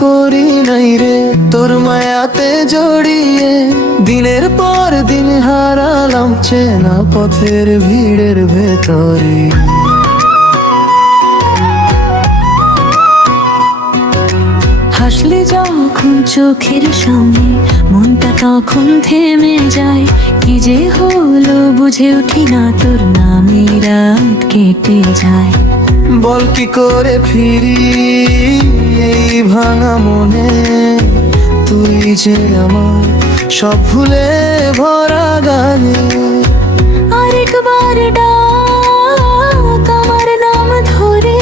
করি নাই রে তোর মায়াতে জড়িয়ে। দিনের পর দিন হারালাম চেনা পথের ভিড়ের ভেতরে। হাসলে যখন চোখের সামনে মনটা তখন থেমে যায়। কি যে হলো বুঝে উঠি না, তোর নামে রাত কেটে যায়। বল কি করে ফিরি এই ভাঙা মনে, তুই যে আমার সব ভুলে ভরা গানে। আরেকবার ডাক আমার নাম ধরে,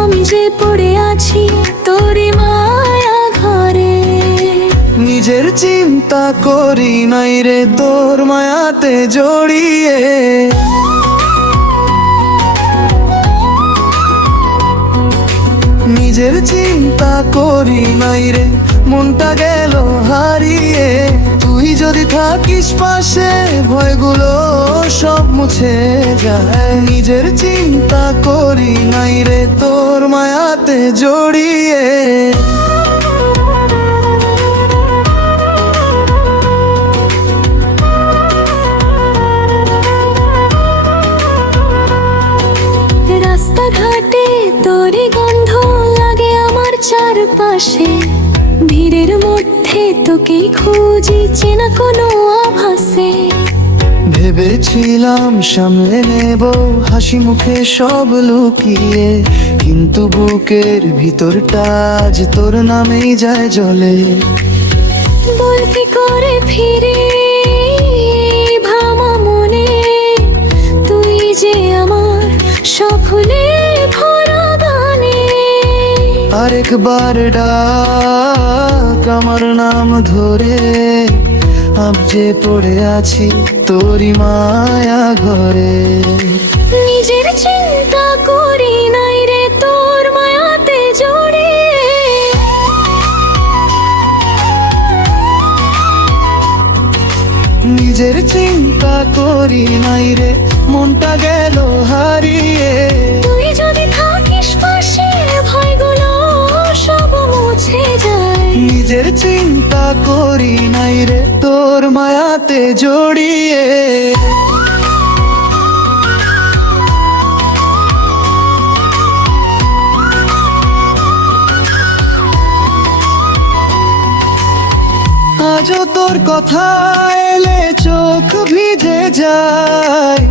আমি যে পড়ে আছি তোরই মায়া ঘরে। নিজের চিন্তা করি নাই রে তোর মায়াতে জড়িয়ে। নিজের চিন্তা করি নাই রে মনটা গেল হারিয়ে। তুই যদি থাকিস পাশে ভয়গুলো সব মুছে যায়। নিজের চিন্তা করি নাই রে তোর মায়াতে জড়িয়ে। রাস্তাঘাটে তোরই গন্ধ লাগে আমার চারপাশে। ভিড়ের মধ্যে তোকেই খুঁজি চেনা কোনো আভাসে। ভেবেছিলাম সামলে নেব হাসি মুখে সব লুকিয়ে, কিন্তু বুকের ভিতরটা আজ তোর নামেই যায় জ্বলে। বল কি করে ফিরে ভামা মনে, তুই যে আমার সব ভুলে ভরা গানে। আরেকবার ডাক আমার নাম ধরে, আজ যে পড়ে আছি তোরই মায়া ঘরে। নিজের চিন্তা করি নাই রে তোর মায়াতে জড়িয়ে। নিজের চিন্তা করি নাই রে মনটা গেল হারিয়ে। তুই যদি থাকিস পাশে ভয়গুলো সব মুছে যায়। নিজের চিন্তা করি নাই রে তোর মায়াতে জড়িয়ে। আজও তোর কথা এলে চোখ ভিজে যায়,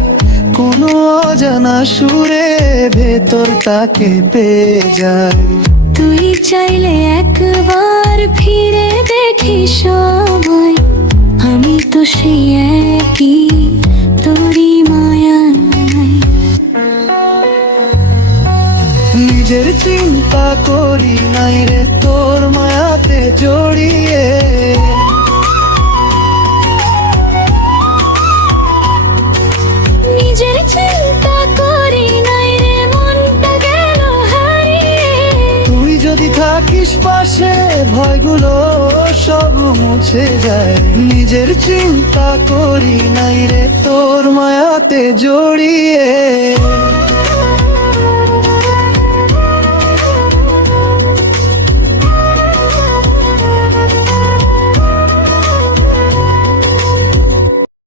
কোনো অজানা সুরে ভেতরটাকে পেয়ে যায়। তুই চাইলে একবার ফিরে দেখি সবাই, আমি তো সেই একই তোরই মায়ায়। নিজের চিন্তা করি নাই রে তোর মায়াতে জড়িয়ে। নিজের চিন্তা করি নাই রে মনটা গেল হারিয়ে। তুই যদি থাকিস পাশে ভয়গুলো সব মুছে যায়। নিজের চিন্তা করি নাই রে তোর মায়াতে জড়িয়ে।